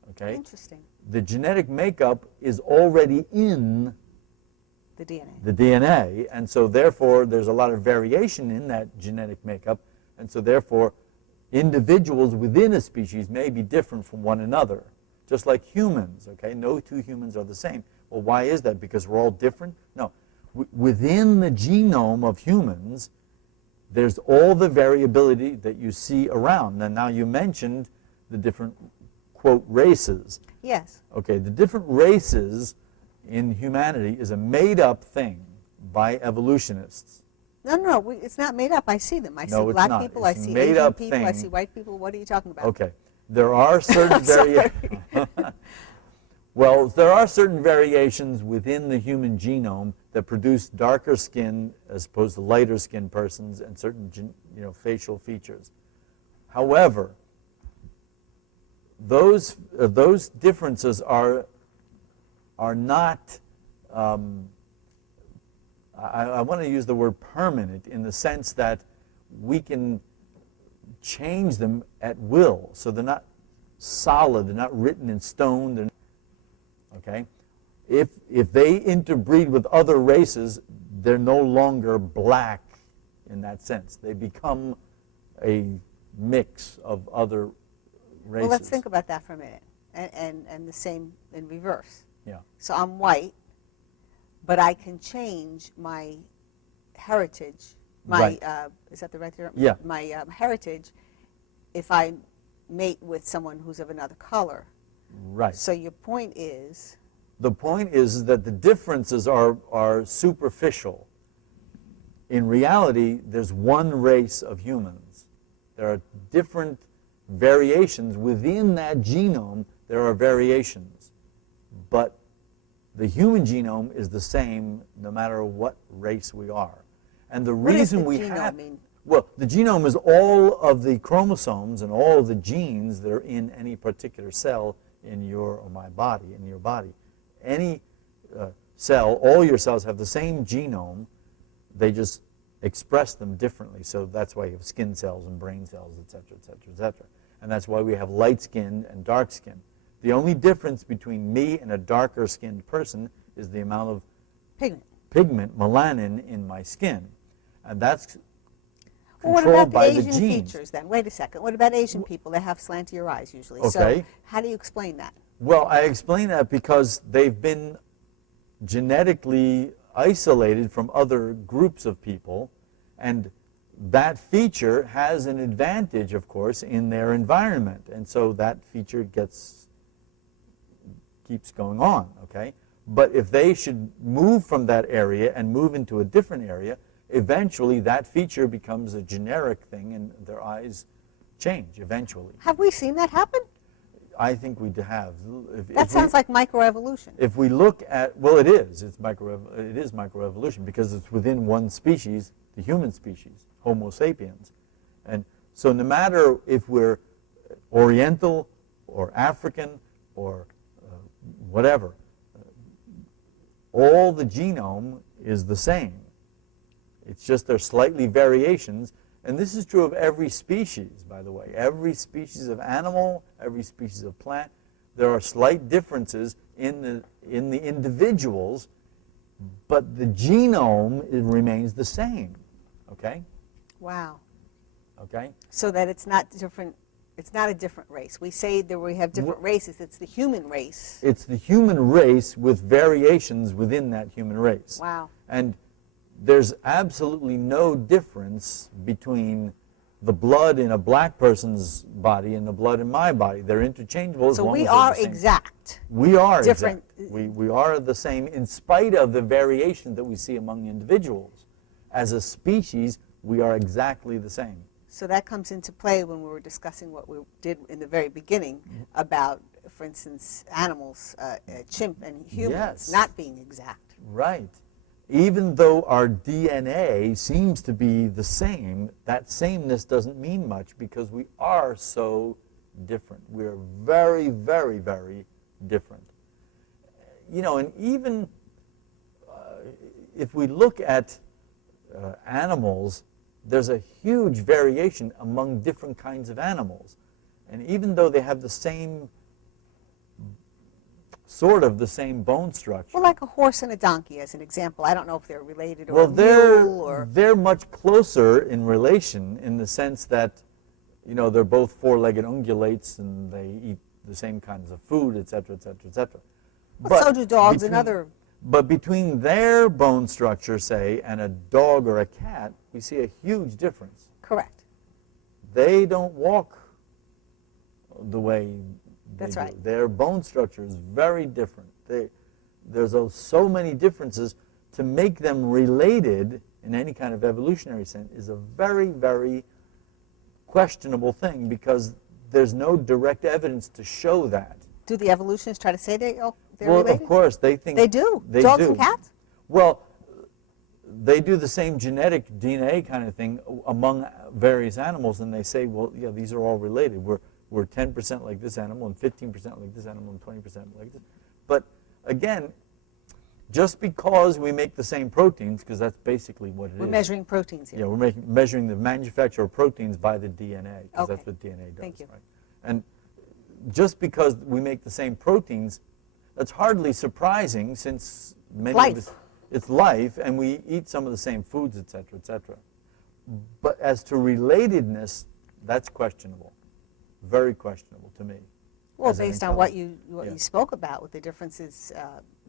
okay? Interesting. The genetic makeup is already in The DNA. the DNA, and so therefore there's a lot of variation in that genetic makeup, and so therefore individuals within a species may be different from one another, just like humans, okay? No two humans are the same. Well, why is that? Because we're all different? No. Within the genome of humans, there's all the variability that you see around. And now you mentioned the different, quote, races. Yes. Okay, the different races in humanity is a made-up thing by evolutionists. No, it's not made up. I see them. I see No, it's black not. people. It's I see made Asian up people. I thing. see white people. What are you talking about? Okay, there are certain variations. Well, there are certain variations within the human genome that produce darker skin as opposed to lighter skinned persons and certain facial features. However, those differences are not, I want to use the word permanent in the sense that we can change them at will. So they're not solid. They're not written in stone. Okay? If they interbreed with other races, they're no longer black in that sense. They become a mix of other races. Well, let's think about that for a minute, and the same in reverse. Yeah. So I'm white, but I can change my heritage. Right. Is that the right term? Yeah. My heritage, if I mate with someone who's of another color. Right. So your point is? The point is that the differences are superficial. In reality, there's one race of humans. There are different variations within that genome. There are variations, but the human genome is the same no matter what race we are. And the reason we have, well, the genome is all of the chromosomes and all of the genes that are in any particular cell in your or my body, in your body. Any cell, all your cells have the same genome. They just express them differently. So that's why you have skin cells and brain cells, et cetera, et cetera, et cetera. And that's why we have light-skinned and dark-skinned. The only difference between me and a darker-skinned person is the amount of pigment, melanin, in my skin. And that's controlled by the genes. What about the Asian features then? Wait a second. What about Asian people? They have slantier eyes usually. Okay. So how do you explain that? Well, I explain that because they've been genetically isolated from other groups of people, and that feature has an advantage, of course, in their environment, and so that feature keeps going on, okay? But if they should move from that area and move into a different area, eventually that feature becomes a generic thing and their eyes change eventually. Have we seen that happen? I think we have. That sounds like microevolution. If we look at, well, it is. It is microevolution because it's within one species, the human species, Homo sapiens. And so no matter if we're Oriental or African or whatever, all the genome is the same. It's just there's slightly variations. And this is true of every species, by the way. Every species of animal, every species of plant, there are slight differences in the individuals, but the genome remains the same. Okay? Wow. Okay? So that it's not different. It's not a different race. We say that we have different races. It's the human race. It's the human race with variations within that human race. Wow. And there's absolutely no difference between the blood in a black person's body and the blood in my body. They're interchangeable. So we are exact. We are different. Exact. We are the same in spite of the variation that we see among individuals. As a species, we are exactly the same. So that comes into play when we were discussing what we did in the very beginning about, for instance, animals, chimp and humans, not being exact. Right. Even though our DNA seems to be the same, that sameness doesn't mean much because we are so different. We are very, very, very different. You know, and even if we look at animals, there's a huge variation among different kinds of animals. And even though they have the same sort of the same bone structure. Well, like a horse and a donkey, as an example. I don't know if they're related or well, mule or... they're much closer in relation in the sense that, you know, they're both four-legged ungulates and they eat the same kinds of food, et cetera, et cetera, et cetera. Well, so do dogs and other... But between their bone structure, say, and a dog or a cat, we see a huge difference. Correct. They don't walk the way That's they do. right. Their bone structure is very different. There's so many differences. To make them related in any kind of evolutionary sense is a very, very questionable thing because there's no direct evidence to show that. Do the evolutionists try to say they're well, related? Of course, they think they do. They Dogs do. and cats? Well, they do the same genetic DNA kind of thing among various animals, and they say, well, yeah, these are all related. We're 10% like this animal, and 15% like this animal, and 20% like this. But again, just because we make the same proteins, because that's basically what it is. We're measuring proteins here. Yeah, we're measuring the manufacture of proteins by the DNA, because Okay. that's what DNA does. Thank you. Right? And just because we make the same proteins, that's hardly surprising since many Life. of us, it's life, and we eat some of the same foods, et cetera, et cetera. But as to relatedness, that's questionable, very questionable to me. Well, as an based on what intelligent- you spoke about, with the differences,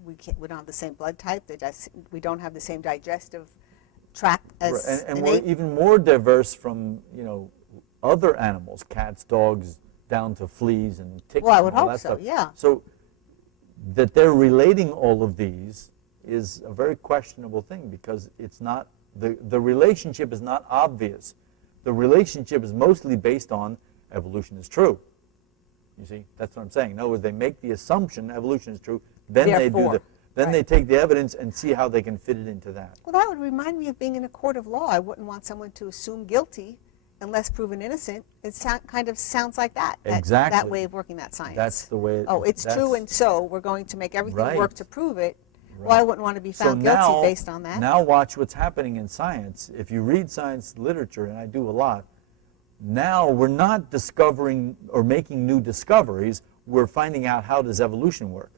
we don't have the same blood type. We don't have the same digestive tract as Right, and an we're ape. even more diverse from other animals, cats, dogs, down to fleas and ticks. Well, I would and all hope that so, stuff. yeah. So that they're relating all of these is a very questionable thing, because it's not the relationship is not obvious. The relationship is mostly based on evolution is true. You see, that's what I'm saying. In other words, they make the assumption evolution is true, then Therefore, they right. take the evidence and see how they can fit it into that. Well, that would remind me of being in a court of law. I wouldn't want someone to assume guilty unless proven innocent. It kind of sounds like that. Exactly. That way of working that science. That's the way. It's true, and so we're going to make everything work Right. to prove it. Right. Well, I wouldn't want to be found guilty based on that. Now watch what's happening in science. If you read science literature, and I do a lot, now we're not discovering or making new discoveries. We're finding out how does evolution work.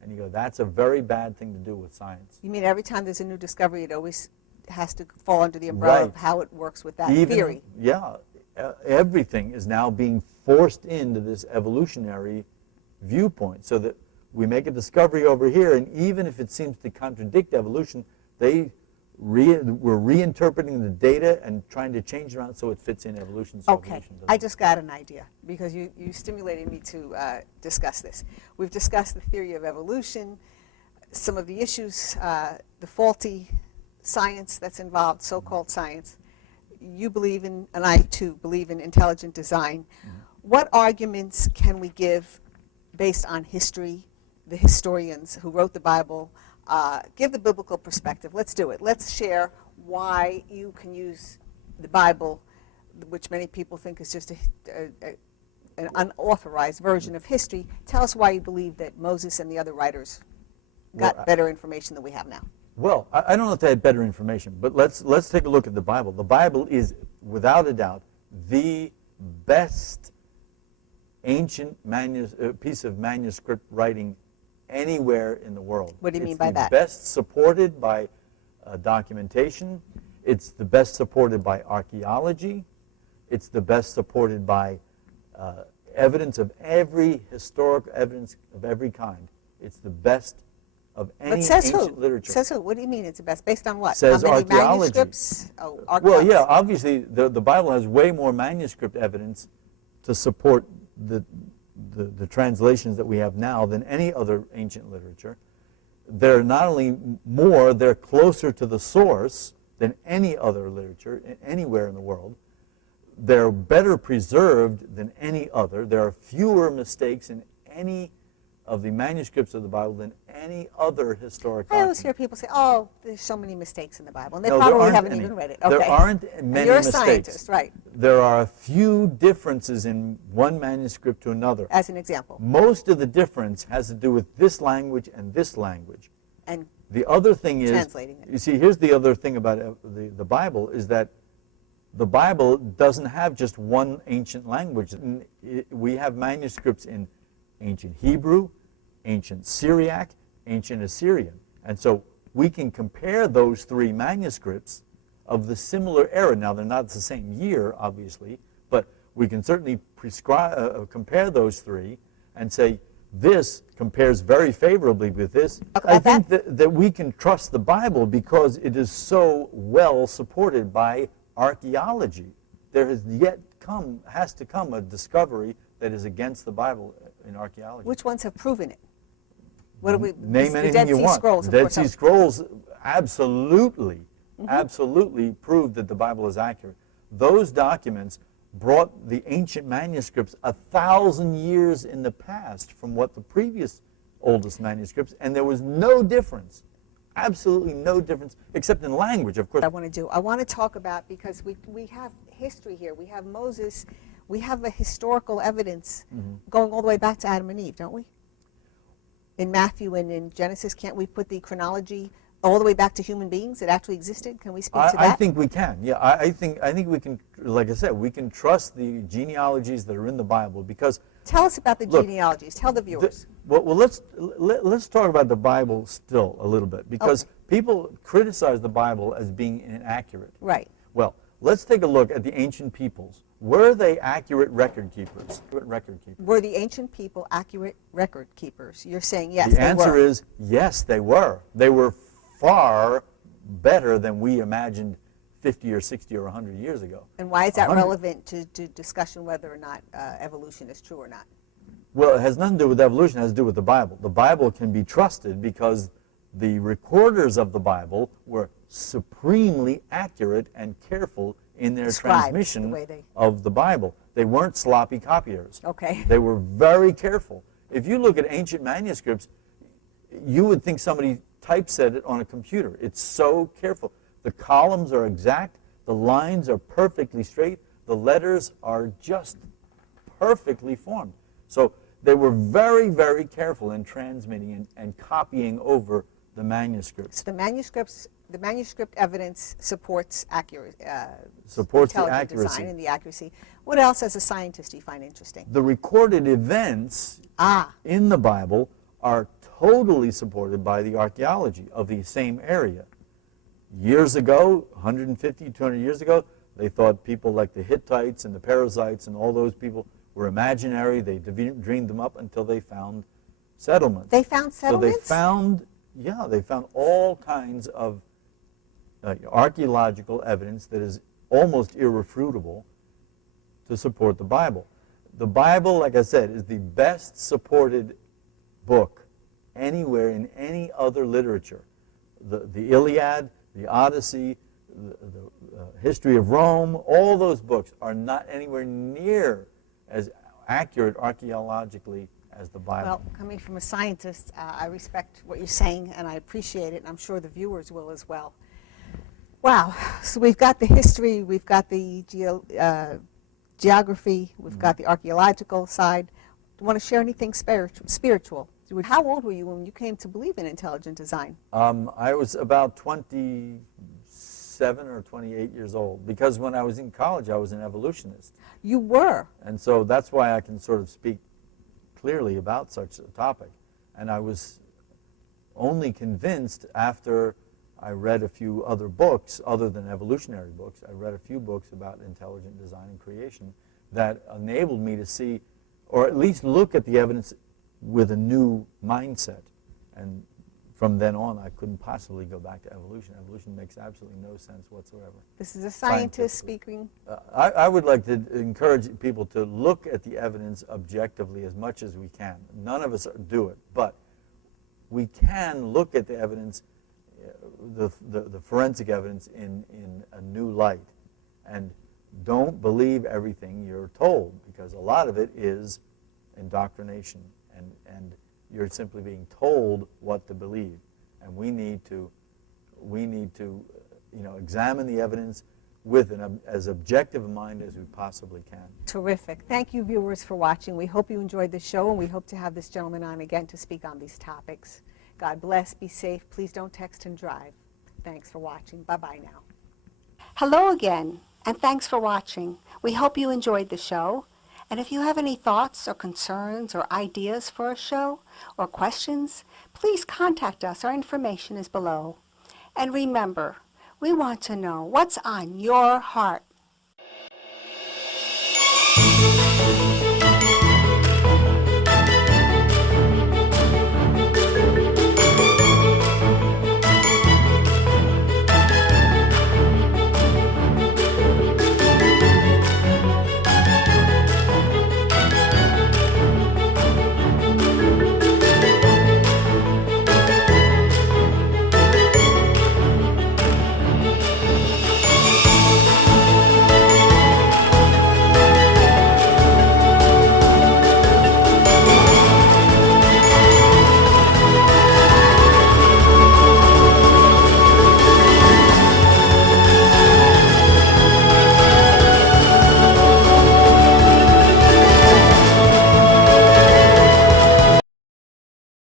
And you go, that's a very bad thing to do with science. You mean every time there's a new discovery, it always has to fall under the umbrella of Right. how it works with that Even, theory? Yeah. Everything is now being forced into this evolutionary viewpoint, so that we make a discovery over here, and even if it seems to contradict evolution, we're reinterpreting the data and trying to change it around so it fits in evolution. So Okay, evolution I doesn't. just got an idea, because you stimulated me to discuss this. We've discussed the theory of evolution, some of the issues, the faulty science that's involved, so-called science. You believe in, and I too believe in, intelligent design. What arguments can we give based on history, the historians who wrote the Bible? Give the biblical perspective. Let's do it. Let's share why you can use the Bible, which many people think is just an unauthorized version of history. Tell us why you believe that Moses and the other writers got Well, better information than we have now. Well, I don't know if they had better information, but let's take a look at the Bible. The Bible is, without a doubt, the best ancient piece of manuscript writing anywhere in the world. What do you mean by It's that? the best supported by documentation. It's the best supported by archaeology. It's the best supported by evidence of historic evidence of every kind. It's the best of any But says ancient who? literature. Says who? What do you mean it's the best? Based on what? Says How many archaeology. manuscripts? Oh, Well, archives. yeah, obviously the Bible has way more manuscript evidence to support the translations that we have now than any other ancient literature. They're not only more, they're closer to the source than any other literature anywhere in the world. They're better preserved than any other. There are fewer mistakes in any of the manuscripts of the Bible than any other historic I always document. hear people say, "Oh, there's so many mistakes in the Bible," and they No, there probably aren't haven't any. even read it. There Okay. aren't many And you're a mistakes. scientist, right? There are a few differences in one manuscript to another. As an example, Most of the difference has to do with this language and this language. and The other thing is, Translating it. you see, here's the other thing about the Bible, is that the Bible doesn't have just one ancient language. We have manuscripts in ancient Hebrew, ancient Syriac, ancient Assyrian. And so we can compare those three manuscripts of the similar era. Now, they're not the same year, obviously, but we can certainly compare those three and say, this compares very favorably with this. Talk I about think that we can trust the Bible because it is so well supported by archaeology. There has to come a discovery that is against the Bible in archaeology. which ones have proven it? What do we Name the anything Dead you Sea want. Scrolls, of Dead course, Sea have- Scrolls absolutely prove that the Bible is accurate. Those documents brought the ancient manuscripts 1,000 years in the past from what the previous oldest manuscripts, and there was no difference, absolutely no difference, except in language, of course. I want to do. I want to talk about, because we have history here. We have Moses. We have a historical evidence going all the way back to Adam and Eve, don't we? In Matthew and in Genesis, can't we put the chronology all the way back to human beings that actually existed? Can we speak to that? I think we can. Yeah, I think we can. Like I said, we can trust the genealogies that are in the Bible, because Tell us about the Look, genealogies. Tell the viewers. Well, let's talk about the Bible still a little bit, because people criticize the Bible as being inaccurate. Right. Well, let's take a look at the ancient peoples. Were they accurate record keepers? Were the ancient people accurate record keepers? You're saying yes, The they answer were. is yes, they were. They were far better than we imagined 50 or 60 or 100 years ago. And why is that 100 relevant to discussion whether or not evolution is true or not? Well, it has nothing to do with evolution. It has to do with the Bible. The Bible can be trusted because the recorders of the Bible were supremely accurate and careful in their Scribes, transmission the way they- of the Bible. They weren't sloppy copiers. Okay. They were very careful. If you look at ancient manuscripts, you would think somebody typeset it on a computer. It's so careful. The columns are exact. The lines are perfectly straight. The letters are just perfectly formed. So they were very, very careful in transmitting and copying over the manuscripts. So the manuscript evidence supports Supports the intelligent accuracy. design and the accuracy. What else, as a scientist, do you find interesting? The recorded events in the Bible are totally supported by the archaeology of the same area. Years ago, 150, 200 years ago, they thought people like the Hittites and the Perizzites and all those people were imaginary. They dreamed them up until they found settlements. They found settlements? So they found all kinds of archaeological evidence that is almost irrefutable to support the Bible. The Bible, like I said, is the best supported book anywhere in any other literature. The Iliad, the Odyssey, the history of Rome, all those books are not anywhere near as accurate archaeologically as the Bible. Well, coming from a scientist, I respect what you're saying, and I appreciate it, and I'm sure the viewers will as well. Wow. So we've got the history, we've got the geography, we've got the archaeological side. Do you want to share anything spiritual? How old were you when you came to believe in intelligent design? I was about 27 or 28 years old, because when I was in college, I was an evolutionist. You were? And so that's why I can sort of speak clearly about such a topic. And I was only convinced after I read a few other books, other than evolutionary books. I read a few books about intelligent design and creation that enabled me to see, or at least look at the evidence with a new mindset. And from then on, I couldn't possibly go back to evolution. Evolution makes absolutely no sense whatsoever. This is a scientist speaking. I would like to encourage people to look at the evidence objectively as much as we can. None of us do it, but we can look at the evidence, the forensic evidence, in a new light. And don't believe everything you're told, because a lot of it is indoctrination, and you're simply being told what to believe. And we need to examine the evidence with as objective a mind as we possibly can. Terrific. Thank you, viewers, for watching. We hope you enjoyed the show, and we hope to have this gentleman on again to speak on these topics. God bless. Be safe. Please don't text and drive. Thanks for watching. Bye-bye now. Hello again, and thanks for watching. We hope you enjoyed the show. And if you have any thoughts or concerns or ideas for a show or questions, please contact us. Our information is below. And remember, we want to know what's on your heart.